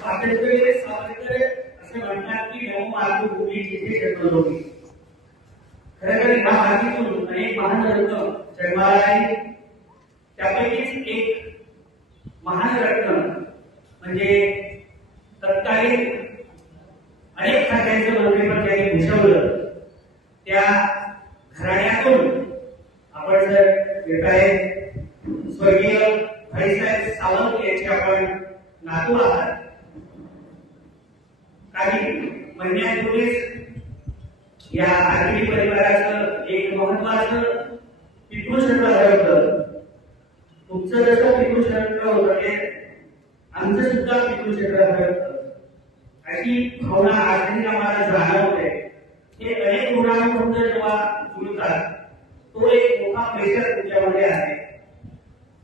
स्वातंत्र्य स्वातंत्र्य असे म्हणतात की नवमातृभूमी जिथे जन्मभूमी. खरं तर या मातीतून अनेक महान रत्न जन्माला आले. त्यापैकीच एक महान रत्न म्हणजे तत्कालीन अनेक खात्यांचं मंत्रिपद त्यांनी भूषवलं त्या घराण्यातून आपण जर येताय स्वर्गीय भाईसाहेब सावंत यांचे आपण नातू आहात. काही महिन्यांपूर्वीच या आर्थिक परिवाराचं एक महत्वाचं पितृक्षेत्र होतं. तुमचं जसं पितृक्षेत्र होतं ते आमचं सुद्धा पितृक्षेत्र होतं. अशी भावना आजही आम्हाला जाणवते. हे अनेक गुणांबद्ध जेव्हा जुळतात तो एक मोठा प्रेशर तुमच्यामध्ये आहे.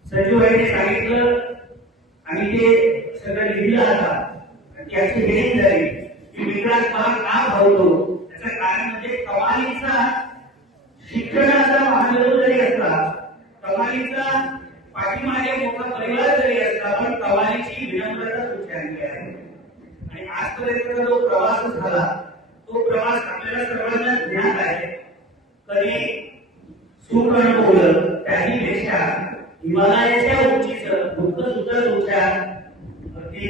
संजू भाईने सांगितलं आणि ते सगळं लिहिलं आता त्याची हेडिंग झाली की विकास मला का भावतो. त्याचं कारण म्हणजे कमालीचा शिक्षणाचा महामेरू जरी असला, कमालीचा पाठीमागे मोठा परिवार जरी असला, पण कमालीची विनम्रता तुमच्याकडे आहे. आणि आजपर्यंत जो प्रवास झाला तो प्रवास आपल्याला सर्वांना ज्ञात आहे. कधी सुख अनुभवलं त्याहीपेक्षा हिमालयाच्या उंचीचं दुःख सुद्धा तुमच्या अगदी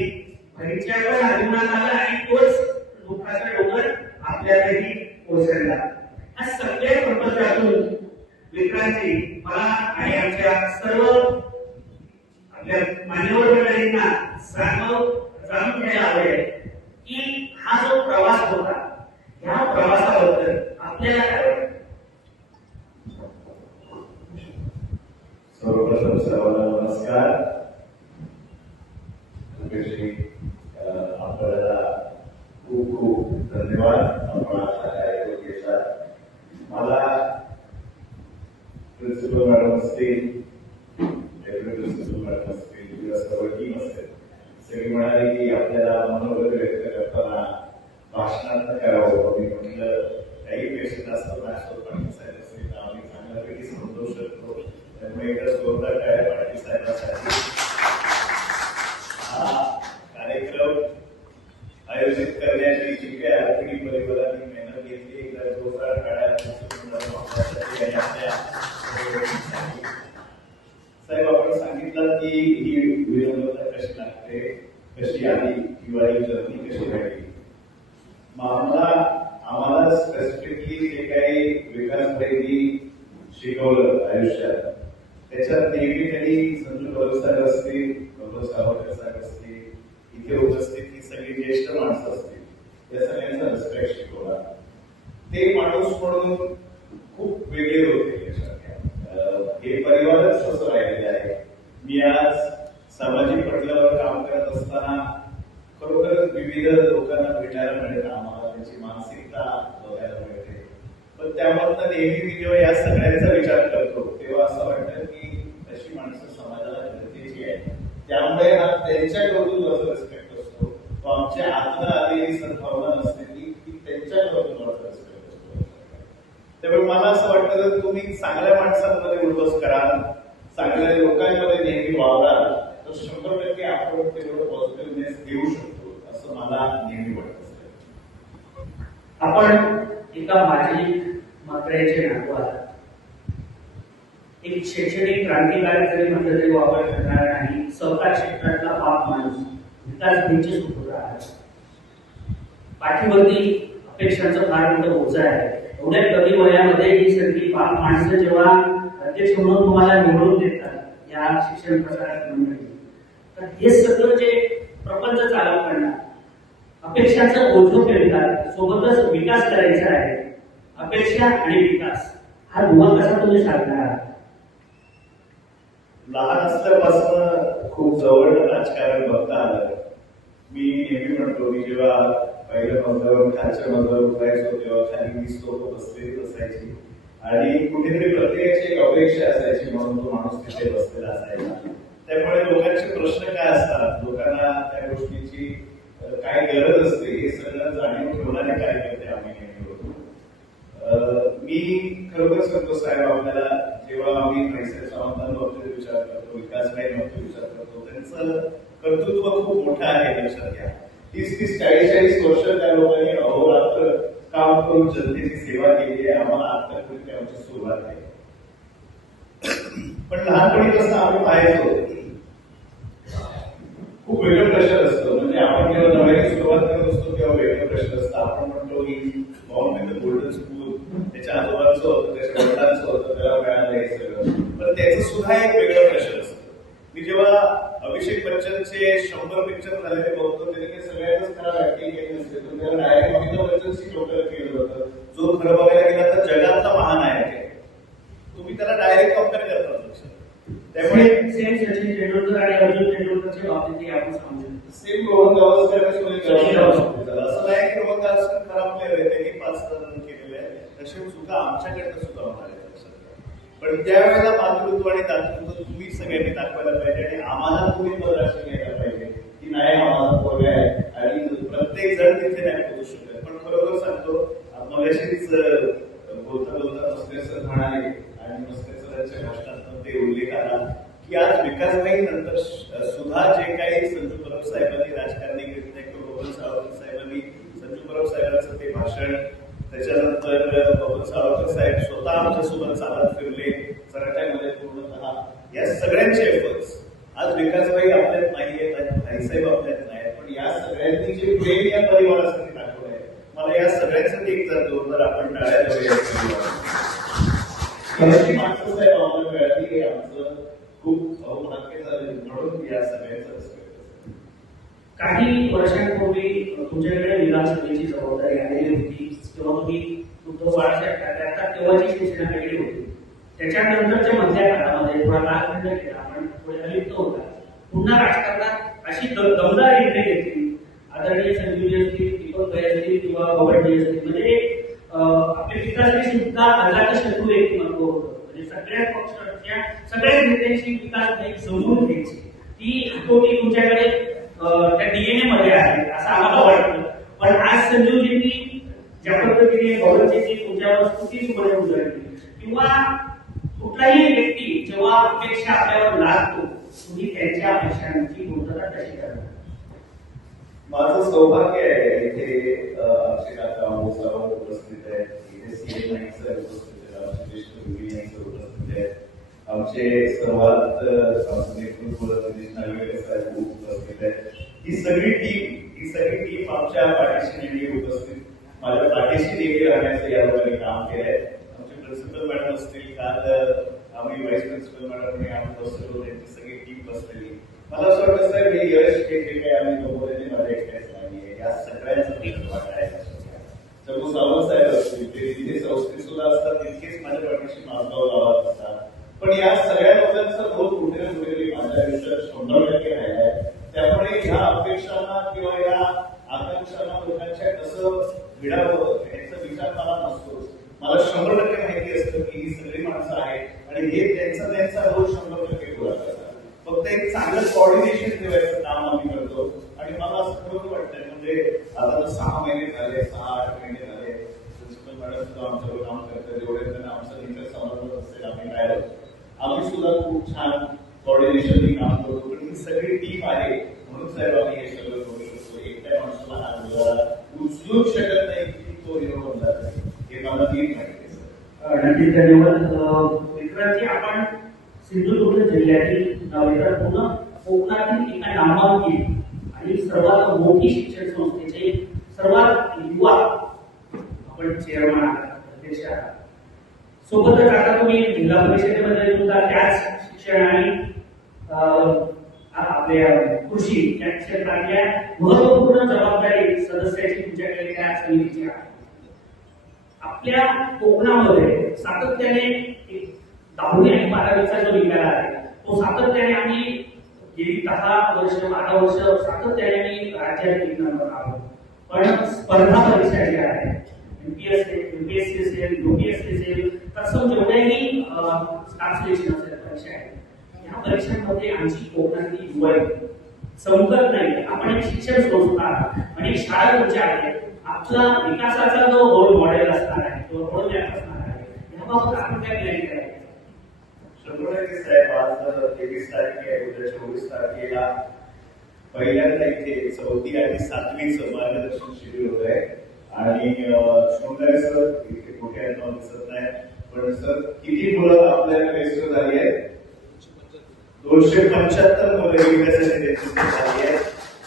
भरीच्या पण अनुभवात आला आणि तोच दुःखाचा डोंगर आपल्यालाही कोसळला. हा सगळ्या प्रपंचातून विक्रांतजी मला आणि आमच्या सर्व आपल्या मान्यवर मंडळींना जाणून घ्यायला आवडेल की हा जो प्रवास होता ह्या प्रवासाबद्दल आपल्याला काय वाटतं. सर्वप्रथम सर्वांना नमस्कार. आपल्याला खूप खूप धन्यवाद. आपण अशा कार्यक्रम घेतला. मला प्रिन्सिपल मॅडम असतील, डेप्युटी प्रिन्सिपल मॅडम असतील किंवा सर्व टीम असेल, सगळी म्हणाली की आपल्याला मनोगत व्यक्त करताना भाषणात करावं. मी म्हटलं काही पेक्षा जास्त भाषण पाटील साहेब असतील तर आम्ही चांगल्यापैकी समजवू शकतो. त्यामुळे एकच जोरदार टाळ्या पाटील साहेबांसाठी. हा कार्यक्रम आयोजित करण्याची जी काही आर्थिक परिवारांनी मेहनत घेतली, एकदा जोरदार टाळ्या साहेब. आपण सांगितलं की ही विनम्रता कशी लागते, कशी आली किंवा ही जर्नी कशी राहिली. आम्हाला स्पेसिफिकली जे काही विकासभाईंनी शिकवलं आयुष्यात त्याच्यात नेहमी त्यांनी संजू बरोबर साहेब असतील, बरोबर सावरकर साहेब असतील, इथे उपस्थित ही सगळी ज्येष्ठ माणसं असतील, या सगळ्यांचा रिस्पेक्ट शिकवला. ते माणूस म्हणून खूप वेगळे होते. हे परिवारच असं राहिलेले आहे. मी आज सामाजिक पटलावर काम करत असताना खरोखरच विविध लोकांना भेटायला मिळेल, आम्हाला त्यांची मानसिकता बघायला मिळते. पण त्यामधनं नेहमी मी जेव्हा या सगळ्यांचा विचार करतो तेव्हा असं वाटतं की अशी माणसं समाजाला गरजेची आहे. त्यामुळे हा त्यांच्याकडून जो रिस्पेक्ट असतो तो आमच्या आतनं आलेली सद्भावना नसलेली की त्यांच्याकडून रिस्पेक्ट असतो. त्यामुळे मला असं वाटतं जर तुम्ही चांगल्या माणसांमध्ये उल्हास कराल, चांगल्या लोकांमध्ये नेहमी वावराल तर 100% आपण तेवढं पॉझिटिव्हनेस देऊ शकतो असं मला नेहमी वाटतं. आपण एका माजी मंत्र्याचे नातू आहात. एक शैक्षणिक क्रांतिकारक जरी म्हटलं तरी वापर करणार नाही. सहकार क्षेत्रातला बाप माणूस विकास बीचे सुपुत्र आहात. पाठीवरती अपेक्षांचं फार मोठं ओझं आहे. एवढ्या कमी वयामध्ये ही सगळी बाप माणसं जेव्हा अध्यक्ष म्हणून तुम्हाला निवडून देतात या शिक्षण प्रसारक मंडळी, तर हे सगळं जे प्रपंच चालवताना अपेक्षांचं ओझं पेलतात. सोबतच विकास करायचा आहे. अपेक्षा आणि विकास हा दुवा कसा तुम्ही साधणार. लहान असल्यापासून खूप जवळ राजकारण बघता आलं. मी नेहमी म्हणतो मी जेव्हा पहिल्या मजल्यावर खालच्या मजल्यावर उठायचो तेव्हा खाली 20 लोक बसलेली असायची आणि कुठेतरी प्रत्येकाची एक अपेक्षा असायची म्हणून तो माणूस तिथे बसलेला असायचा. त्यामुळे लोकांचे प्रश्न काय असतात, लोकांना त्या गोष्टीची काय गरज असते हे सगळं जाणीव ठेवणारे कार्यकर्ते आम्ही नेहमी होतो. मी खरोखर सांगतो साहेब, आपल्याला जेव्हा आम्ही पैसे सावंतांबाबतीत विचार करतो, विकासबाईंबाबतीत विचार करतो, त्यांचं कर्तृत्व कर्तृत्व खूप मोठं आहे, लक्षात घ्या. 30-40 वर्ष त्या लोकांनी अहोरात्र काम करून जनतेची सेवा केली आहे. आम्हाला आतापर्यंत आमची सुरुवात आहे. पण लहानपणी कसं आम्ही पाहायचो, खूप वेगळं प्रेशर असतं. म्हणजे आपण जेव्हा नव्याने सुरुवात करत असतो तेव्हा वेगळं प्रेशर असतं. आपण म्हणतो की born in the golden school, त्याच्या आजोबांचं होतं, त्याच्या वडिलांचं होतं, त्याला मिळालं हे सगळं. पण त्याचं सुद्धा एक वेगळं प्रेशर असतं. मी जेव्हा अभिषेक बच्चनचे 100 पिक्चर झालेले बघतो, त्याने काही सगळ्यांनाच खराब ऍक्टिंग केली नसते. पण त्याला डायरेक्ट अमिताभ बच्चनशी डोक्याला केलं होतं, जो खरं बघायला गेला तर जगातला महानायक आहे. तुम्ही त्याला डायरेक्ट कम्पेअर करता. त्यामुळे सेम सचिन तेंडुलकर आणि अर्जुन तेंडुलकरच्या बाबतीत आपण सांगू शकतो. सेम रोहन गावस्कर आणि सुनील गावस्कर. असं नाही की रोहन गावस्कर खराब प्लेअर आहे, त्यांनी 5 रन केलेले आहे. तशी चुका आमच्याकडनं सुद्धा होणार आहे. पण त्यावेळेला मातृत्व आणि दातृत्व तुम्ही सगळ्यांनी दाखवायला पाहिजे आणि आम्हाला तुम्ही बदलाशी घ्यायला पाहिजे की नाही आम्हाला पोरगा आहे आणि प्रत्येक जण तिथे नाही पोहोचू शकत. पण खरोखर सांगतो, मगाशीच बोलता बोलता मस्के सर म्हणाले आणि मस्के सरांच्या भाषणात ते उल्लेख आला की आज विकासभाई नंतर सुद्धा जे काही संजू परब साहेबांनी राजकारणी बबन सावरकर साहेबांनी संजू परब साहेबांचं ते भाषण, त्याच्यानंतर बबन सावरकर साहेब स्वतः आमच्यासोबत चालत फिरले सराट्यामध्ये पूर्णतः, या सगळ्यांचे एफर्ट्स आज विकासभाई आपल्यात नाहीयेत आणि भाईसाहेब आपल्यात नाहीत. पण या सगळ्यांनी जे प्रेम या परिवारासाठी दाखवलं आहे, मला या सगळ्यांसाठी एक जर जोरदार आपण टाळ्या देऊया. माणसं साहेब आम्हाला मिळाली हे आमचं खूप सौभाग्य झालं, म्हणून या सगळ्यांचं रिस्पेक्ट. काही वर्षांपूर्वी तुमच्याकडे विधानसभेची जबाबदारी आलेली होती, तेव्हा तुम्ही उद्धव बाळासाहेब ठाकरे आता तेव्हाची शिवसेना वेगळी होती. त्याच्यानंतरच्या मधल्या काळामध्ये थोडा कालखंड केला, आपण थोडे अलिप्त होता. पुन्हा राजकारणात अशी दमदार एंट्री घेतली. आदरणीय संजीवजी असतील, दीपक भाई असतील किंवा बबनजी असतील, म्हणजे आपले विकासजी सुद्धा अजातशत्रू व्यक्तिमत्व होतं. म्हणजे सगळ्याच पक्षाच्या सगळ्याच नेत्यांची विकासभाई जमवून घ्यायची, ती हातोटी तुमच्याकडे त्या डीएनए मध्ये आहे असं आम्हाला वाटतं. पण आज संजीवजींनी ज्या पद्धतीने बबनजींनी तुमच्यावर स्तुतीसुमने उजळली किंवा कुठलाही व्यक्ती जेव्हा अपेक्षा आपल्यावर लादतो, तुम्ही त्यांच्या अपेक्षांची पूर्तता कशी करणार? माझं सौभाग्य आहे इथे आमचे काका मोसावर उपस्थित आहेत, इथे सीएम नाईक सर उपस्थित आहेत, आमचे ज्येष्ठ नाईक सर उपस्थित आहेत, आमचे सर्वात नेतृत्व नागवेकर साहेब उपस्थित आहेत. ही सगळी टीम आमच्या पाठीशी नेहमी उपस्थित, माझ्या पाठीशी नेहमी राहण्याचं या लोकांनी काम केलंय. आमचे प्रिन्सिपल मॅडम असतील, काल आम्ही व्हाईस प्रिन्सिपल मॅडम आणि आम्ही बसलो, त्यांची सगळी टीम बसलेली. मला असं वाटतं साहेब हे यश हे जे काही आम्ही बघवले माझ्या एकट्याच नाहीये, या सगळ्यांचं वाटाय. जगू सावंत साहेब असतील, ते जिथे संस्कृत सुद्धा असतात तितकेच माझ्या पाठीशी मार्गाव लावत असतात. पण या सगळ्या लोकांचा रोल कुठे ना कुठेतरी माझ्या आयुष्यात 100% राहिलाय. त्यामुळे ह्या अपेक्षांना किंवा या आकांक्षांना लोकांच्या कसं भिडावं याचा विचार मला नसतोच. मला 100% माहिती असतं की ही सगळी माणसं आहेत आणि हे त्यांचा रोल 100% पुरा करतात. फक्त एक चांगलं कोऑर्डिनेशन ठेवायचं काम आम्ही करतो आणि मला असं खरोखर वाटतंय, म्हणजे आता तर 6 महिने झाले, 6-8 महिने झाले, प्रिन्सिपल मॅडम सुद्धा आमच्यावर काम करतात. जेवढे त्यांना आमचं निकट समजत असेल आम्ही काय आम्ही सुद्धा खूप छान कोऑर्डिनेशन काम करतो. पण ही सगळी टीम आहे म्हणून साहेब आम्ही हे सगळं करू शकतो. एकट्या माणसाला हात जोडायला उचलूच शकत नाही की तो हिरो बनला नाही, हे मला नीट माहिती आहे. नक्कीच धन्यवाद. मित्रांची आपण सिंधुदुर्ग जिल्ह्यातील पूर्ण कोकणातील एका नामांकित आणि सर्वात मोठी शिक्षण संस्थेचे सर्वात युवा आपण चेअरमन आहात, अध्यक्ष आहात. सोबतच आता तुम्ही जिल्हा परिषदेमध्ये सुद्धा त्याच शिक्षण आणि आपल्या कृषी या क्षेत्रातल्या महत्वपूर्ण जबाबदारी सदस्याची तुमच्याकडे त्या समितीची आहे. आपल्या कोकणामध्ये सातत्याने 10वी आणि 12वीचा जो निकाल आहे तो सातत्याने आम्ही गेली 10 वर्ष 12 वर्ष सातत्याने आम्ही राज्यात 1 नंबर आहोत. पण स्पर्धा परीक्षा जी आहे युपीएससी असेल, यूपीएससी असेल, तत्सम जेवढ्याही स्टाफ सिलेक्शन असेल परीक्षा आहे, या परीक्षांमध्ये आमची कोकणातली युवा चमकत नाही. आपण एक शिक्षण संस्था आणि शाळा तुमच्या आहे, आपला विकासाचा जो रोल मॉडेल असणार आहे, तो रोल मॅप असणार आहे, याबाबत आपण काय प्लॅन करायचं? 100% साहेब आज 23 तारीख आहे, उद्या 24 तारखेला पहिल्यांदा इथे 4थी आणि 7वीचं मार्गदर्शन शिबिर होत आहे आणि शृंगारे सर इथे मोठे नाव दिसत नाही, पण सर किती मुलं आपल्याला रजिस्टर झाली आहेत? 275 मुलं त्यासाठी रजिस्टर झाली आहेत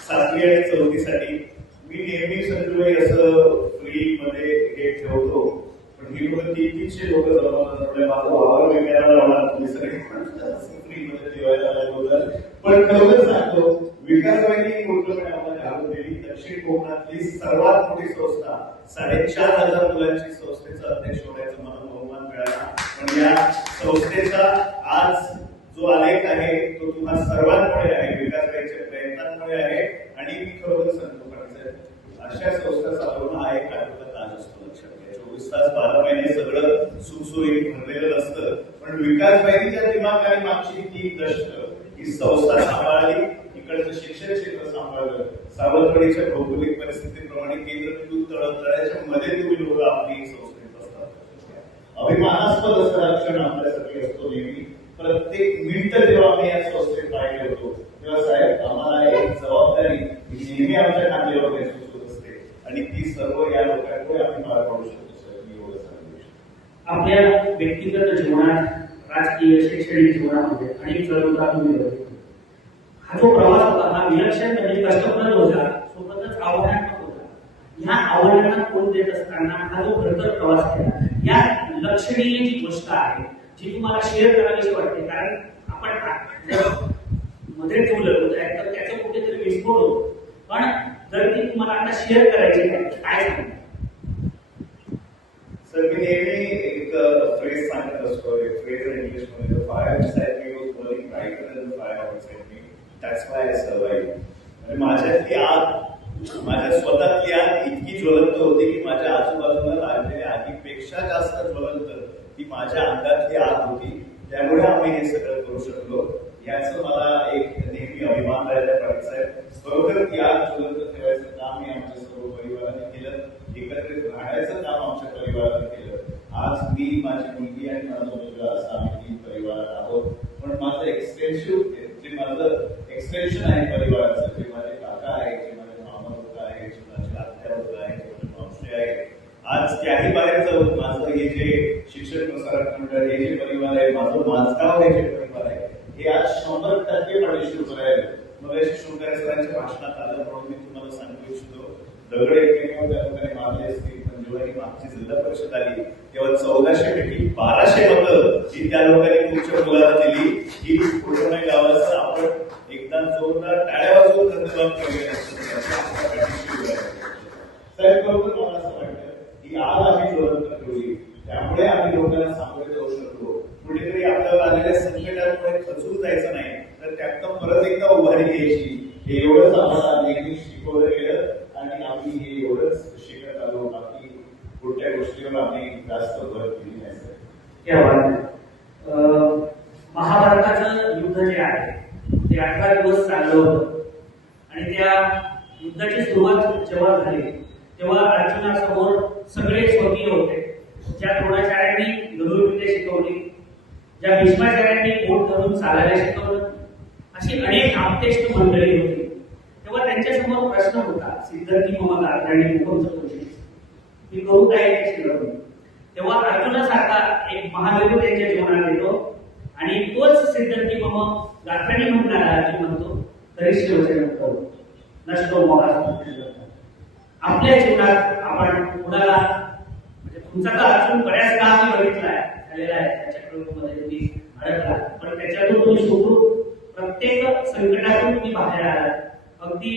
7वी आणि 4थी साठी. मी नेहमी संजूबाई असं फ्री मध्ये हे ठेवतो, पण ही लोक 300 लोक जमवतात. माझा वावर विकायला लावणार, तुम्ही सगळे फ्री मध्ये जेवायला लागलं. पण खरोखर सांगतो, विकासबाईंनी कुठलं आम्हाला घालून दिली. दक्षिण कोकणातली सर्वात मोठी संस्था, 4,500 मुलांची संस्थेचा अध्यक्ष होण्याचा मला बहुमान मिळाला. पण या संस्थेचा आज जो आलेख आहे तो तुम्हा सर्वांमुळे आहे, विकासबाईंच्या प्रयत्नांमुळे आहे. आणि मी खरोखर सांगतो, अशा संस्था चालवणं हा एक काढलेला ताज असतो. लक्षात घ्या, 24 तास 12 महिने सगळं सुखसुखीत भरलेलं नसतं. पण विकासबाईंच्या दिमागाने मागची 3 दशक ही संस्था सांभाळली, इकडचं शिक्षण क्षेत्र सांभाळलं. सावंतवाडीच्या भौगोलिक परिस्थितीप्रमाणे केंद्र तळाच्या मध्ये तुम्ही लोक आपली संस्थेत असतात. अभिमानास्पद असं हा क्षण आपल्यासाठी असतो नेहमी. प्रत्येक मिनिट जेव्हा आम्ही या संस्थेत पाहिजे होतो तेव्हा साहेब आम्हाला एक जबाबदारी नेहमी आमच्या खांद्यावर महसूस होत असते आणि ती सर्व या लोकांमुळे आम्ही पार पाडू शकतो. सर, मी एवढं सांगू शकतो. आपल्या व्यक्तिगत जीवनात, राजकीय शैक्षणिक जीवनामध्ये आणि चळवळीमध्ये हा जो प्रवास होता हा विलक्षण म्हणजे कष्टप्रद होता, सोबतच आव्हानात्मक होता. या आव्हानांना तोंड देत असताना हा जो खरतर प्रवास केला, या लक्षणीय जी गोष्ट आहे जी तुम्हाला शेअर करावीशी वाटते, कारण आपण मध्ये ठेवलं तर त्याचं कुठेतरी विस्फोट होतो. पण जर ती तुम्हाला आता शेअर करायची आहे काय सांगा? सर, मी नेहमी एक फ्रेज सांगत असतो. एक फ्रेज इन इंग्लिश मध्ये, fire inside me was burning brighter than the fire outside me, that's why I survived. म्हणजे माझ्यातली आग, माझ्या स्वतःतली आग इतकी ज्वलंत होती की माझ्या आजूबाजूला लागलेल्या आगीपेक्षा जास्त ज्वलंत ती माझ्या अंगातली आग होती. त्यामुळे आम्ही हे सगळं करू शकलो. याचं मला एक नेहमी अभिमान राहिला. पाटील साहेब, बरोबर ती आग ज्वलंत ठेवायचं काम मी आमच्या सर्व परिवाराने केलं. एकत्रित राहण्याचं काम आमच्या परिवाराने केलं. आज मी, माझी मुलगी आणि माझा मुलगा असं आम्ही 3 परिवार आहोत. पण माझं जे माझं एक्सटेन्शन आहे परिवाराचं, जे माझे काका आहे, जे माझे मामा होत आहे, जे माझे आत्या होत आहे, जे माझे मावशी आहे, आज त्याही बाहेर जाऊन माझं हे जे शिक्षण प्रसारक मंडळ, हे जे परिवार आहे, माझं माझगाव हे जे परिवार आहे, हे आज 100% पाठीशी उभं आहे. मग शृंगारे सरांच्या भाषणात आलं म्हणून मी तुम्हाला सांगू इच्छितो, दगड एकमेकांवर त्या लोकांनी मारले असतील, पण जेव्हा ही मागची जिल्हा परिषद आली तेव्हा 1400 पैकी 1200 मतं ही त्या लोकांनी तुमच्या मुलाला दिली. ही पूर्ण गावाचं आपण एकदा जोरदार टाळ्या वाजवून धन्यवाद केलेले साहेब. बरोबर मला असं वाटतं ही आज आम्ही जोरात ठेवली, त्यामुळे आम्ही लोकांना सामोरे जाऊ शकतो. कुठेतरी आपल्याला आलेल्या संकटामुळे खचून जायचं नाही, तर त्यातनं परत एकदा उभारी घ्यायची. हे एवढंच आम्हाला नेहमी शिकवलं गेलं आणि आम्ही हे एवढंच शिकत आलो. बाकी कोणत्या गोष्टीवर आम्ही जास्त भर दिली नाही. महाभारताचं युद्ध जे आहे ते 18 दिवस चाललं होतं आणि त्या युद्धाची सुरुवात जेव्हा झाली तेव्हा अर्जुनासमोर सगळे स्वकीय होते. ज्या द्रोणाचार्यांनी धनुर्विद्या शिकवली, ज्या भीष्माचार्यांनी बोट धरून चालायला शिकवलं, अशी अनेक आप्तेष्ट मंडळी होती. तेव्हा त्यांच्यासमोर प्रश्न होता, सिद्धार्थी मम गात्राणी मुखम चतुर्षी, मी करू काय ते शिकवलं. तेव्हा अर्जुनासारखा एक महावीर त्यांच्या जीवनात येतो आणि तोच सिद्धार्थी मम गात्राणी म्हणणारा अर्जुन म्हणतो, तरी वचन करू नष्टो मोहास. आपल्या जीवनात आपण कुणाला, म्हणजे तुमचा तर अर्जुन बऱ्याच काळ मी बघितलाय झालेला आहे, त्याच्याकडे तुम्ही अडकला, पण त्याच्यातून तुम्ही सुखरूप प्रत्येक संकटातून तुम्ही बाहेर आलात. अगदी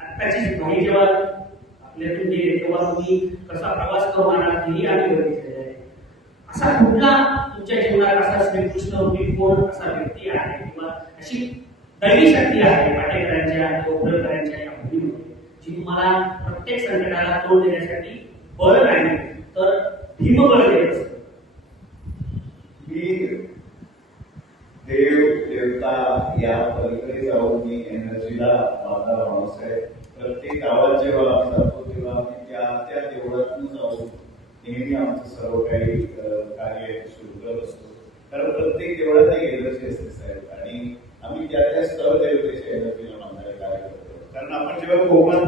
आत्ताची काही जेव्हा आपल्यातून गेले तेव्हा तुम्ही कसा प्रवास करून आलात हेही आम्ही बघितलेलं आहे. असा कुठला तुमच्या जीवनात असा श्रीकृष्ण रूपी कोण असा व्यक्ती आहे किंवा अशी दैवी शक्ती आहे पाटेकरांच्या, कोपरकरांच्या या भूमीमध्ये, जी तुम्हाला प्रत्येक संकटाला तोंड देण्यासाठी बळ नाही तर भीमबळ देत असतं? मी देव देवता या पलीकडे जाऊन मी एनर्जीला माझा माणूस आहे. प्रत्येक गावात जेव्हा आम्ही जातो तेव्हा आम्ही त्या देवळातून जाऊन नेहमी आमचं सर्व काही कार्य सुरू करत असतो. कारण प्रत्येक देवळात एक एनर्जी असते साहेब, आणि आम्ही त्या स्तव देवतेच्या एनर्जीला मानणारे कार्य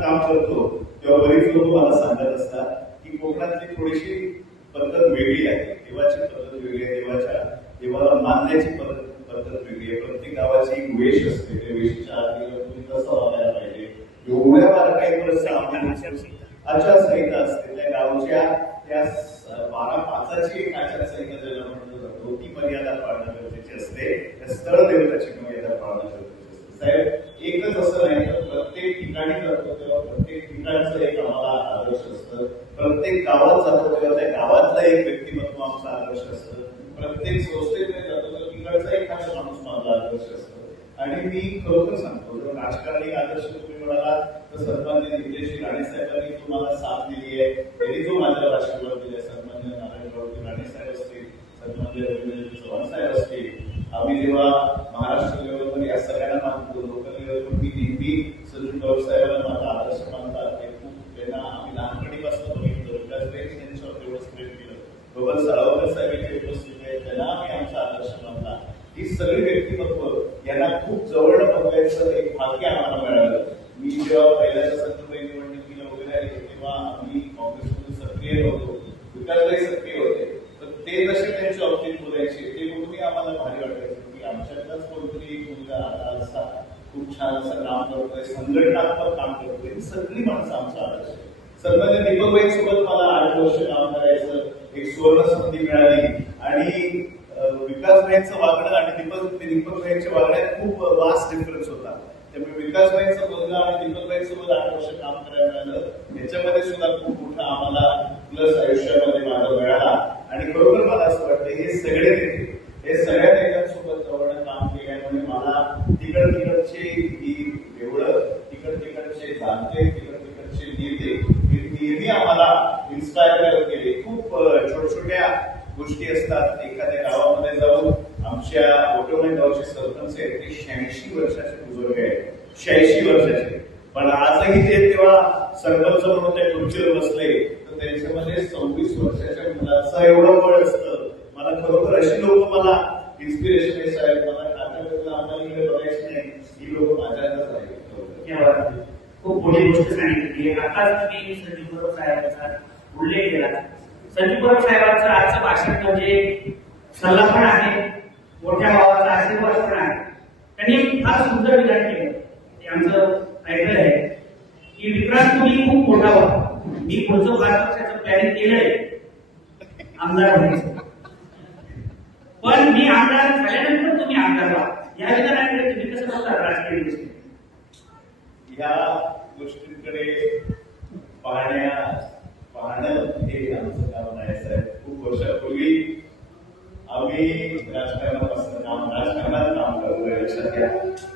काम करतो तेव्हा बरीच लोक मला सांगत असतात की कोकणातली थोडीशी पद्धत वेगळी आहे, देवाची पद्धत वेगळी आहे, देवाला मानण्याची पद्धत वेगळी आहे. प्रत्येक गावाची एक वेश असते, त्या वेशीच्या आरतीला तुम्ही कसं वागायला पाहिजे एवढ्या बारकाईवर आचारसंहिता असते. त्या गावच्या त्या 12-5ची एक आचारसंहिता ज्याला म्हटलं जातो ती मर्यादा पाळणं गरजेची असते. त्या स्थळ देवताची मर्यादा पाळणं गरजेची असते. साहेब, एकच असं नाही तर प्रत्येक ठिकाणी जातो तेव्हा प्रत्येक ठिकाणचं एक आम्हाला आदर्श असतं. प्रत्येक गावात जातो तेव्हा त्या गावातला एक व्यक्तिमत्व आमचा आदर्श असतं. प्रत्येक संस्थेकडे जातो तर तिकडचा एखादा माणूस माझा आदर्श असतो. आणि मी खरोखर सांगतो, जर राजकारणी आदर्श तुम्ही म्हणाला तर सन्मान्य नितेश राणे साहेबांनी तुम्हाला साथ दिली आहे, त्यांनी जो माझ्यावर आशीर्वाद दिले. सन्मान्य नारायणराव राणे साहेब असतील, सन्मान्य रवींद्र चव्हाण साहेब असतील. आम्ही जेव्हा महाराष्ट्र लेवलवर या सगळ्यांना मानतो, लोकल लेवलवर मी नेहमी संजू पवार साहेबांना माझा आदर्श मानतात. त्यांना आम्ही लहानपणीपासून बघितलं, विकास बेन यांच्यावर तेवढंच प्रेम केलं. बाबा साळवकर साहेब इथे उपस्थित आहेत, त्यांना आम्ही आमचा आदर्श मानला. ही सगळी व्यक्तिमत्व यांना खूप जवळ बघायचं एक भाग्य आम्हाला मिळालं. मी जेव्हा पहिल्याच्या संतबाई निवडणुकीला वगैरे आले तेव्हा आम्ही काँग्रेसमध्ये सक्रिय होतो, विकासबाई सक्रिय होते. तर ते जसे त्यांच्या बाबतीत बोलायचे ते बघूनही आम्हाला भारी वाटायचं की आमच्यातलाच कोणतरी एक मुलगा आता असा खूप छान असं काम करतोय, संघटनात्मक काम करतोय. ही सगळी माणसं आमचा आदर्श आहे. सन्मान्य दीपकबाईंसोबत मला 8 वर्ष काम करायचं एक सुवर्ण संधी मिळाली. आणि विकासबाईंचं वागणं आणि दीपकबाईंच्या वागण्यात खूप वास्ट डिफरन्स होता. त्यामुळे विकासबाईंचं बोलणं आणि दीपकबाईंसोबत 8 वर्ष काम करायला मिळालं, याच्यामध्ये सुद्धा खूप मोठा आम्हाला प्लस आयुष्यामध्ये माझा मिळाला. आणि बरोबर मला असं वाटतं हे सगळे नेते, हे सगळ्या नेत्यांसोबत जवळनं काम केल्यामुळे मला तिकडचे एवढं तिकडचे जाणते, तिकडचे नेते हे नेहमी आम्हाला इन्स्पायर केले. खूप छोट्या गोष्टी असतात. एखाद्या गावामध्ये जाऊन आमच्या ओटोमॅन गावचे सरपंच आहेत, ते 86 वर्षाचे बुजुर्ग आहेत, 86 वर्षाचे. पण आजही ते तेव्हा सरपंच म्हणून त्या खुर्चीवर बसले तर त्यांच्यामध्ये 26 वर्षाच्या मुलाचं एवढं बळ असतं. मला खरोखर अशी लोक मला इन्स्पिरेशन आहे साहेब. मला खात्याबद्दल आम्हाला इकडे बघायची नाही, ही लोक माझ्यातच आहेत. खूप मोठी गोष्ट सांगितली. आताच मी संजू परब साहेबांचा उल्लेख केला. संजू परब साहेबांचं आजचं भाषण म्हणजे सल्ला पण आहे, मोठ्या भावाचा आशीर्वाद पण आहे. त्यांनी फार सुंदर विधान केलं, ते आमचं ऐकलं आहे की विक्रांत तुम्ही खूप मोठा व्हा, मी पुढचं 5 वर्षाचं प्लॅनिंग केलंय आमदार व्हायचं, पण मी आमदार झाल्यानंतर तुम्ही आमदार व्हा. या विधानाकडे तुम्ही कसं बघता राजकीय गोष्टी? या गोष्टींकडे पाहणं हे आमचं काम नाही साहेब. खूप वर्षापूर्वी आम्ही राजकारणात काम करतोय, लक्षात घ्या.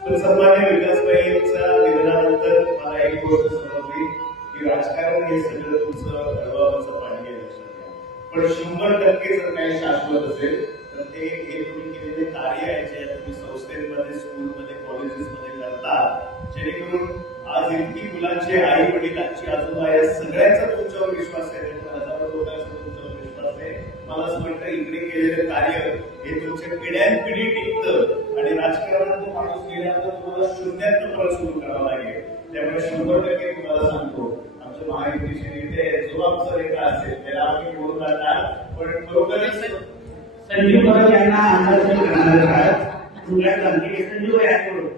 पण सन्मान्य विकासबाईंच्या निधनानंतर मला एक गोष्ट समजली की राजकारण हे सगळं तुमचं अडवाचं पाणी आहे, लक्षात घ्या. पण 100% जर काही शाश्वत असेल तर ते हे तुम्ही केलेले कार्य आहे जे तुम्ही संस्थेमध्ये, स्कूलमध्ये, कॉलेजेसमध्ये करता, जेणेकरून आज इतकी मुलांचे आई वडील, आजी आजोबा या सगळ्यांचा तुमच्यावर विश्वास आहे, हजारो लोकांचा तुमच्यावर विश्वास आहे. मला असं वाटतं इकडे केलेलं कार्य हे तुमच्या पिढ्यानपिढी टिकतं. आणि राजकारणात तो माणूस गेल्यानंतर तुम्हाला शून्यातनं परत सुरू करावं लागेल. त्यामुळे 100% तुम्हाला सांगतो आमच्या महायुतीचे नेते जो आमचा नेता असेल त्याला आम्ही बोलून राहणार. पण खरोखरच संजीव परब यांना आमदार संजीव आहे.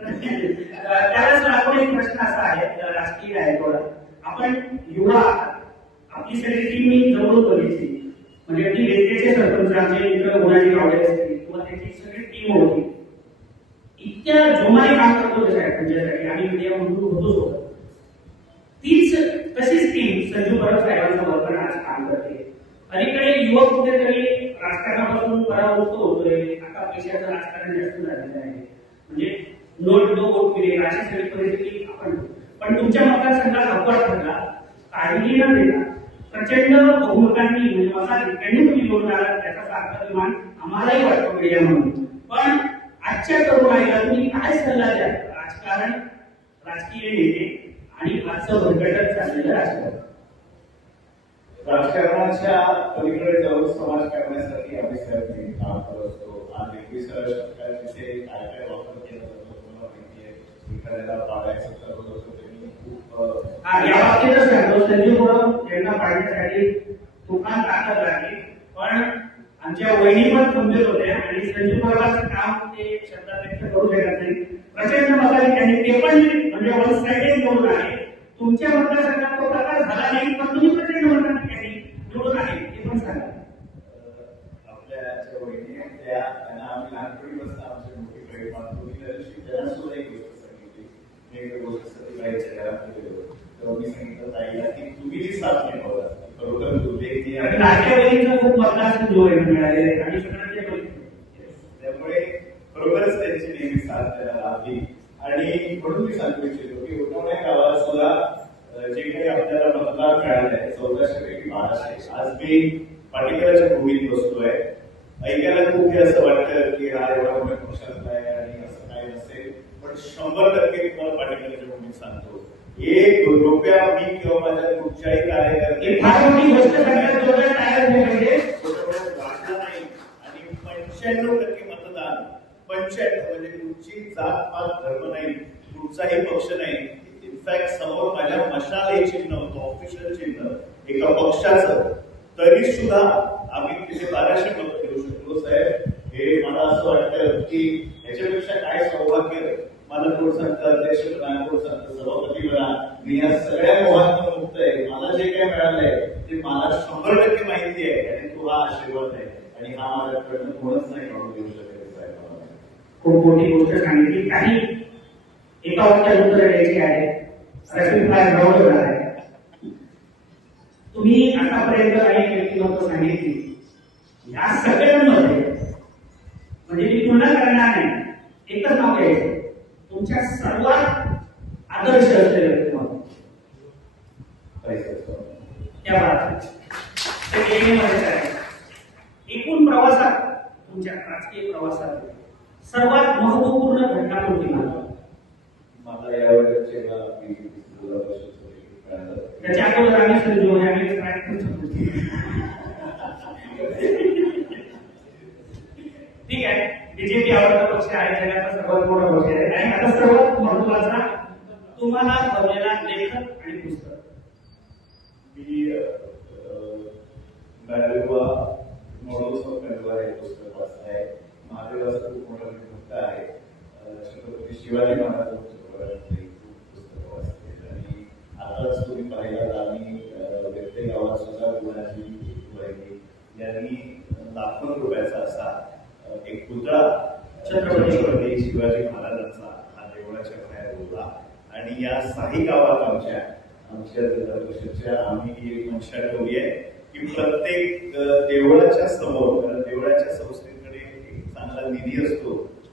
त्यावेळेस आपण एक प्रश्न असा आहे राजकीय आहे थोडा. आपण युवा आपली सगळी टीम मी जवळून बघितली, म्हणजे ती नेत्याचे सरपंच आमचे मित्र गुणाजी गावडे असतील किंवा त्याची सगळी टीम होती, इतक्या जोमाने काम करतो त्यांच्यासाठी आणि मीडिया म्हणून होतो. तीच तशीच टीम संजू परब साहेबांसोबत पण आज काम करते. अलीकडे युवक कुठेतरी राजकारणापासून परावृत्त होतोय. आता पैशाचं राजकारण जास्त झालेलं आहे, म्हणजे नोट दो वोट मिळेल अशी सगळी परिस्थिती आपण. पण तुमच्या मतदारसंघात अपवाद ठरला, काळजी न देता प्रचंड बहुमतांनी म्हणजे मताधिक्यांनी तुम्ही निवडून आला, त्याचा अभिमान आम्हालाही वाटतो मीडिया म्हणून. पण आजच्या तरुणाईला तुम्ही काय सल्ला द्याल? राजकारण, राजकीय नेते आणि आजचं भरकटत चाललेलं राजकारण. राजकारणाच्या पलीकडे जाऊन समाज करण्यासाठी आम्ही साहेब काम करत असतो. आज 21व्या शतकात तिथे काय काय वापर केला जातो तुम्हाला माहिती आहे. एखाद्याला पाडायचं ठरवलं होतं त्यांनी खूप या बाबतीतच सांगतो, संजीव गुरव यांना पाडण्यासाठी तुफान ताकद लागली, पण आमच्या वहिनी पण गंभीर होत्या आणि संजीव गुरवाचं काम ते शब्दात व्यक्त करू शकत नाही. प्रचंड मताने त्यांनी ते पण म्हणजे वन साइडेड निवडून आले. तुमच्या मतदारसंघात तो प्रकार झाला नाही, पण तुम्ही प्रचंड मताने त्यांनी निवडून आले, ते पण सांगा. आपल्या वहिनी त्यांना आम्ही लहानपणीपासून आमची मोठी प्रेरणा तुम्ही त्या दिवशी त्यांना सुद्धा एक गोष्ट सांगितली. मी एक गोष्ट सतीबाईच्या घरात गेलो तेव्हा मी सांगितलं ताईला की तुम्ही जी साथ निभावला खरोखर दुर्दैवी आणि नाट्यवैरीचं खूप मतदारसंघ मिळालेले आणि सगळ्यांचे त्यामुळे खरोखरच त्यांची नेहमी साथ त्याला लाभली. आणि म्हणून मी सांगू इच्छितो की उठवण्या गावात सुद्धा जे काही आपल्याला मतदार मिळाले 1400 पैकी 1200. आज मी पाटीकराच्या भूमीत बसतोय. ऐकायला खूप असं वाटतं की हा एवढा मोठा पक्षात आहे आणि असं काय नसेल, पण 100% तुम्हाला पाटीकराच्या भूमीत सांगतो, एक रुपया मी किंवा माझ्या कुठच्याही कार्यकर्ते फार मोठी गोष्ट सांगायला जोरात तयार नाही पाहिजे. वाढला नाही. आणि 95% मतदान 95 म्हणजे कुठची जात पात धर्म नाही, कुठचाही पक्ष नाही. इनफॅक्ट समोर माझ्या मशाल हे चिन्ह होतं, ऑफिशियल चिन्ह एका पक्षाचं, तरी सुद्धा आम्ही तिथे 1200 मतं घेऊ शकलो. साहेब, हे मला असं वाटतं की याच्यापेक्षा काय सौभाग्य मला कोण सांगतं, अध्यक्ष बना, कोण सांगतं सभापती बना. मी या सगळ्या मोहातून मुक्त आहे. मला जे काय मिळालंय ते मला 100% माहिती आहे आणि तो हा आशीर्वाद आहे आणि हा माझ्याकडनं कोणच नाही काढून देऊ शकत. साहेब, खूप मोठी गोष्ट सांगितली. काही एका वाक्यात उत्तर द्यायची आहे. रॅपिड फायर राऊंड होणार आहे. तुम्ही आतापर्यंत काही व्यक्तिमत्व सांगितली, या सगळ्यांमध्ये म्हणजे मी पुन्हा करणार नाही, एकच नाव घ्यायचं, तुमच्या सर्वात आदर्श असलेलं व्यक्तिमत्व त्या बाबतीत एकूण प्रवासात, तुमच्या राजकीय प्रवासात सर्वात महत्वपूर्ण घटना कोणती मला यावेळेस जेव्हा त्याच्या अगोदर आम्ही संजू आम्ही ठीक आहे. बीजेपी आवडता पक्ष आहे, जगाचा सर्वात मोठा पक्ष आहे. आणि आता सर्वात महत्वाचा तुम्हाला बनलेला लेखक आणि पुस्तक. मी गाडवा मॉडेल्स ऑफ गाडवा हे पुस्तक वाचलं आहे. महादेवाचा खूप मोठा भक्त आहे. छत्रपती शिवाजी महाराजांचं पुस्तक वाचले. आणि आताच तुम्ही पाहिलं आम्ही व्यक्ती गावात सुद्धा गुणाजी यांनी लाखो रुपयाचा असा एक पुतळा छत्रपती शिवाजी महाराजांचा हा देवळाच्या बाहेर उभा. आणि या 6 गावात आमच्या जिल्हा परिषदच्या आम्ही एक मंशा ठेवली आहे की प्रत्येक देवळाच्या समोर, कारण देवळाच्या संस्थेकडे एक चांगला निधी असतो,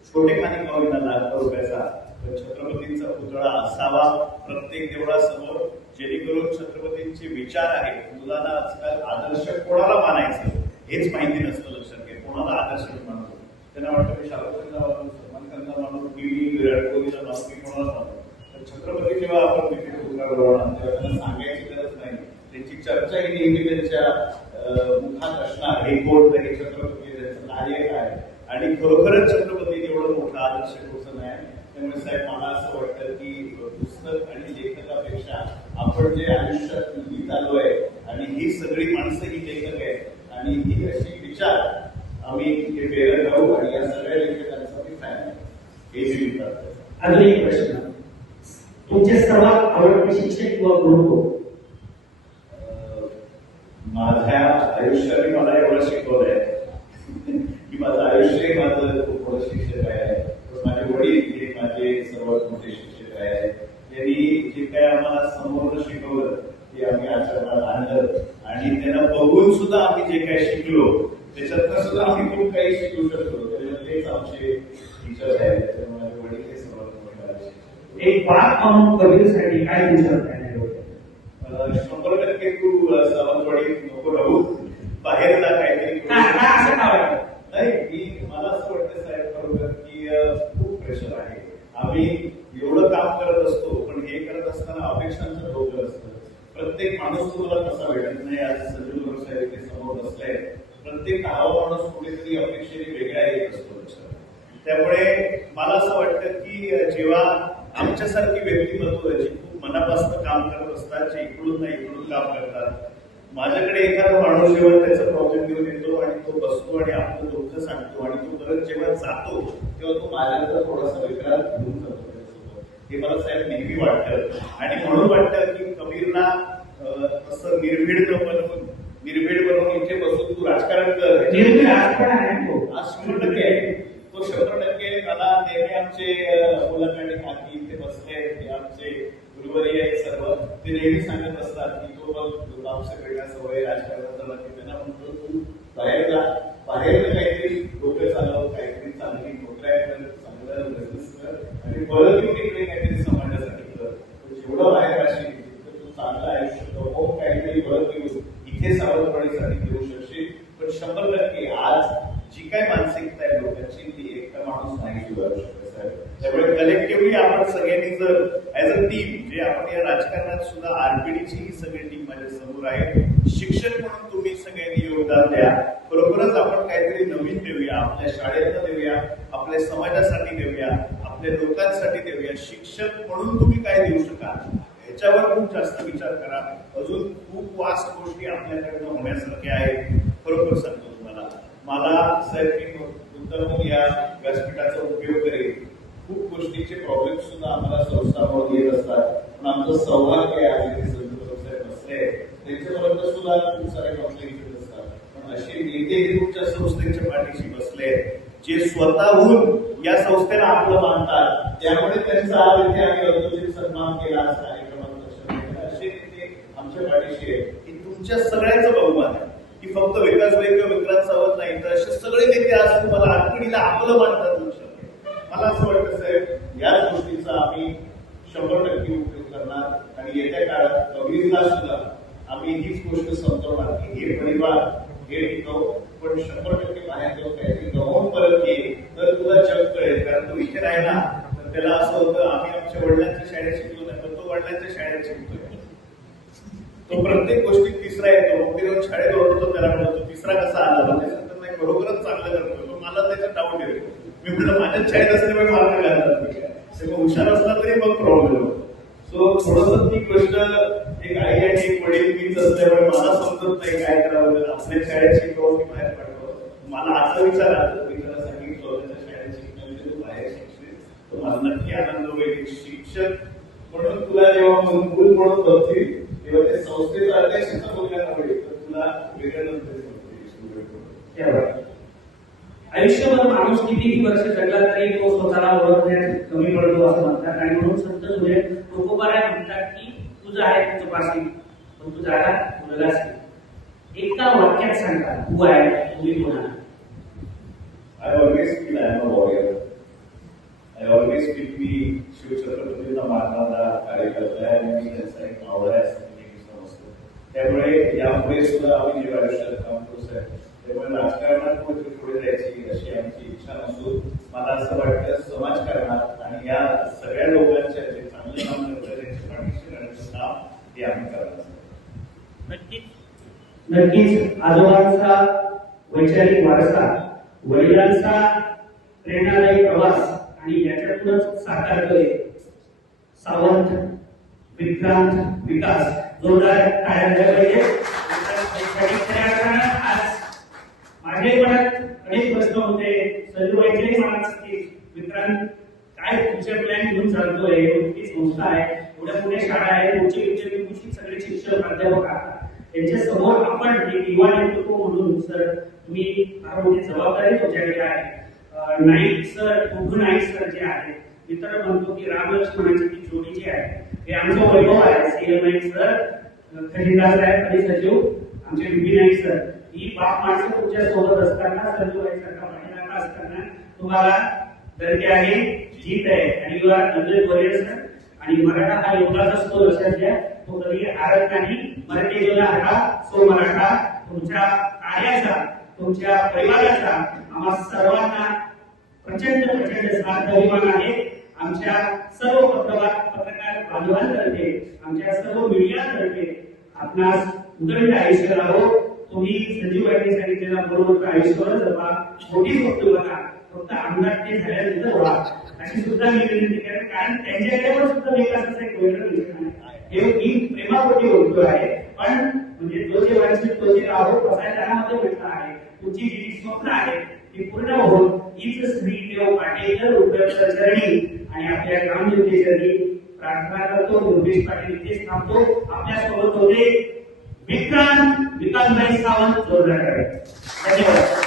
छोटेखानी गावीना लाखो रुपयाचा, छत्रपतींचा पुतळा असावा प्रत्येक देवळासमोर, जेणेकरून छत्रपतींचे विचार आहेत. मुलांना आजकाल आदर्श कोणाला मानायचं हेच माहिती नसतं. लक्षात घ्या, कोणाला आदर्श मानतो. त्यांना वाटतं मी शाहरुखला मानू, सलमान खानला मानू, मी विराट कोहलीला मानू, मी कोणाला मानू. तर छत्रपती जेव्हा आपण तिथे पुतळा बनवणार तेव्हा त्यांना सांगायची गरज नाही. त्यांची चर्चा ही नेहमी त्यांच्या मुखात असणार, हे कोण तरी छत्रपती, त्यांचं कार्य काय. आणि खरोखरच छत्रपती एवढं मोठं आदर्श पोचन आहे. त्यामुळे साहेब मला असं वाटतं की पुस्तक आणि लेखकापेक्षा आपण जे आयुष्यात लिहित आलो आहे आणि ही सगळी माणसं ही लेखक आहेत आणि ही अशी विचार आम्ही हे प्रेरक राहू आणि या सगळ्या लेखकांचा मी फॅन आहे, हे मी विचारतो. अजून एक प्रश्न, तुमचे सर्वात आवडते शिक्षक किंवा गुरु? माझ्या आयुष्याने मला एवढं शिकवलंय की माझं आयुष्य माझं खूप मोठं शिक्षक आहे. माझे वडील हे माझे सर्वात मोठे शिक्षक आहेत. त्यांनी जे काय आम्हाला समोर शिकवलं ते आम्ही आचरणात आणलं आणि त्यांना बघून सुद्धा आम्ही जे काही शिकलो त्याच्यातनं सुद्धा आम्ही खूप काही शिकू शकतो. तेच आमचे टीचर आहेत. त्यामुळे माझे वडील हे सर्वात मोठे शिक्षक. एक बाप म्हणून कबीरसाठी काय विचार 100% तू सावंतवाडीत नको राहू, बाहेर जा काहीतरी. नाही, मला असं वाटतं साहेब खरोखर की खूप प्रेशर आहे. आम्ही एवढं काम करत असतो पण हे करत असताना अपेक्षांचं डोकं असतं. प्रत्येक माणूस तुम्हाला कसा भेटत नाही. आज संजू गुरव साहेब इथे समोर बसले. प्रत्येक हा माणूस कुठेतरी अपेक्षेने वेगळा येत असतो लक्षात. त्यामुळे मला असं वाटतं की जेव्हा आमच्यासारखी व्यक्तिमत्व जी खूप मनापासून काम करत असतात, जे इकडून नाही इकडून काम करतात. माझ्याकडे एखादा माणूस जेव्हा त्याचा प्रॉब्लेम घेऊन येतो आणि तो बसतो आणि आपलं दुःख सांगतो आणि तो परत जेव्हा जातो तेव्हा तो माझ्याकडे थोडासा विक्रांत घेऊन जातो. हे मला साहेब नेहमी वाटतं आणि म्हणून वाटतं की कबीरला असं निर्भीड बनवून इथे बसून तू राजकारण कर. आज 100% आहे तो, 100% मला नेहमी आमचे मुलाखती खाती इथे बसले हे आमचे गुरुवारी आहेत सर्व, ते नेहमी सांगत असतात की तो बघ आमच्या वेगळ्या सवय राजकारणात झाला की त्यांना म्हणतो तू बाहेर जा, बाहेर काहीतरी डोकं चालव, काहीतरी चांगली नोकऱ्या कर, चांगलं बिझनेस कर आणि परत येऊन इकडे काहीतरी समाजासाठी कर. जेवढं बाहेर असेल तर तू चांगलं आयुष्य हो काहीतरी परत येऊन इथे सावधपणीसाठी देऊ शकशील. पण 100% आज जी काय मानसिकता आहे लोकांची ती एकटा माणूस नाही सुधारू शकत साहेब. त्यामुळे कलेक्टिव्हली आपण सगळ्यांनी जर ऍज अ टीम, जे आपण या राजकारणात सुद्धा आरपीडीची ही सगळी टीम माझ्या समोर आहे, शिक्षक म्हणून तुम्ही सगळ्यांनी योगदान द्या. बरोबरच आपण काहीतरी नवीन देऊया, आपल्या शाळेला देऊया, आपल्या समाजासाठी देऊया, आपल्या लोकांसाठी देऊया. शिक्षक म्हणून तुम्ही काय देऊ शकाल ह्याच्यावर खूप जास्त विचार करा. अजून खूप वास्ट गोष्टी आपल्याकडनं होण्यासारख्या आहेत. बरोबर सांगतो तुम्हाला, मला साहेब मी उत्तम या व्यासपीठाचा उपयोग करेल. खूप गोष्टीचे प्रॉब्लेम सुद्धा आम्हाला संस्थांवर येत असतात, पण आमचं सौभाग्य आहे आज इथे संत साहेब बसले, त्यांच्यापर्यंत सुद्धा खूप सारे कॉन्फ्लिक्ट येत असतात. पण असे नेते तुमच्या संस्थेच्या पाठीशी बसले जे स्वतःहून या संस्थेला आपलं मानतात, त्यामुळे त्यांचा आज इथे आम्ही अर्धोचित सन्मान केला आज कार्यक्रमात लक्ष. असे नेते आमच्या पाठीशी आहे की तुमच्या सगळ्यांचं बहुमान आहे की फक्त विकास भाई किंवा विक्रांत सावंत नाही तर असे सगळे नेते आज तुम्हाला आरपीडीला आपलं मानतात. लक्षात मला असं वाटतं साहेब याच गोष्टीचा आम्ही 100% उपयोग करणार आणि येत्या काळात कबीरला सुद्धा आम्ही हीच गोष्ट समजवणार की हे परिवार हे टिकव, पण 100% बाहेर जाऊन काहीतरी गमावून परत ये तर तुला जग कळेल. कारण तो इथे राहिला तर त्याला असं होतं आम्ही आमच्या वडिलांच्या शाळेत शिकलो नाही, पण तो वडिलांच्या शाळेत शिकतोय. तो प्रत्येक गोष्टीत तिसरा येतो. मग ते शाळेत होतो त्याला म्हणतो तिसरा कसा आला, म्हणजे सांगतात नाही खरोखरच चांगलं करतोय. मग मला त्याचा डाऊट येतो. मी म्हटलं माझ्याच शाळेत असल्यामुळे मार्ग घालतात, हुशार असला तरी मग प्रॉब्लेम होतो. सो थोडस ती गोष्ट एक आई आणि एक वडील मीच असल्यामुळे मला समजत नाही काय करावं, आपल्या शाळेत शिकवून की बाहेर पाठवावं. मला आता विचार आला, मी त्याला सांगितलं त्याच्या शाळेत शिकण्यामध्ये तू बाहेर शिकशील तर मला नक्की आनंद होईल. शिक्षक म्हणून तुला जेव्हा मूल म्हणून बघतील तेव्हा ते संस्थेचा अध्यक्षाचा मुलगा होईल तर तुला वेगळं आयुष्यभर माणूस कितीही वर्ष जगला तरी तो स्वतःला ओळखण्यात कमी पडतो असं म्हणतात. आणि म्हणून संत तुझे तुकोबाराय म्हणतात की तुझं आहे तुझं पाशी पण तू जागा मुलगाच. एका वाक्यात सांगा तू आहे तुम्ही कोण आहात. I always feel I am a warrior. I always feel की शिवछत्रपतींना मानणारा कार्यकर्ता आहे आणि मी त्यांचा एक मावळा आहे असं मी समजतो. त्यामुळे यापुढे सुद्धा आम्ही जेव्हा आयुष्यात काम करू साहेब त्यामुळे राजकारणात पुढे जायची अशी आमची इच्छा नसून मला असं वाटतं समाजकारणात आणि या सगळ्या लोकांच्या जे चांगले काम करतात त्यांच्या पाठीशी राहण्याचं काम हे आम्ही करणार. नक्कीच आजोबांचा वैचारिक वारसा, वडिलांचा प्रेरणादायी प्रवास आणि याच्यातूनच साकारतोय सावंत विक्रांत विकास. जोरदार टाळ्या झाल्या पाहिजे. आज माझे मनात अनेक प्रश्न होते, संजूबाईच्याही मनात असतील, विक्रांत काय तुमचे प्लॅन घेऊन चालतोय, मोठी संस्था आहे, एवढ्या मोठ्या शाळा आहे, पुढचे विद्यार्थी सगळे शिक्षक प्राध्यापक आहात, त्यांच्या समोर आपण एक युवा नेतृत्व म्हणून सर तुम्ही फार मोठी जबाबदारी तुमच्याकडे आहे. नाईक सर कुंभू नाईक सर जे आहेत मित्र म्हणतो की रामलक्ष्मणाची ती जोडी जी आहे हे आमचं वैभव आहे. सीएम नाईक सर, खजिनदार साहेब आणि सचिव आमचे बीबी नाईक सर, ही बाप माणसं तुमच्या सोबत असताना संजूबाई सारखा पाठीराखा असताना तुम्हाला धरती आहे, जीत आहे आणि you are Nandan warrior sir. आणि मराठा हा योगाच असतो लक्षात घ्या, तो कधी हारत नाही. मराठी जोला हा सो मराठा. तुमच्या कार्याचा तुमच्या परिवाराचा आम्हा सर्वांना प्रचंड प्रचंड अभिमान आहे. आमच्या सर्व पत्रकार बांधवांतर्फे, आमच्या सर्व मीडियातर्फे आपणास उदंड आयुष्य लाभो. तुम्ही संजीवबाईंनी सांगितलेला बरोबर आयुष्यावर जपा, मोठी गोष्ट बघा, फक्त आमदार ते झाल्यानंतर व्हा अशी सुद्धा मी विनंती करेन. कारण त्यांच्याकडे सुद्धा विकासाचा एक वेगळा विषय आहे. हे मी प्रेमापोटी बोलतो आहे, पण म्हणजे जो जे वंचित तो जे राहो प्रसारणामध्ये म्हटलं आहे, तुमची जी स्वप्न आहे ती पूर्ण होऊन हीच श्री देव पाटील उपयोगकर चरणी आणि आपल्या ग्रामज्योती चरणी प्रार्थना करतो. योगेश पाटील इथेच थांबतो. आपल्यासोबत होते विक्रांतभाई सावंत जोरदार. धन्यवाद.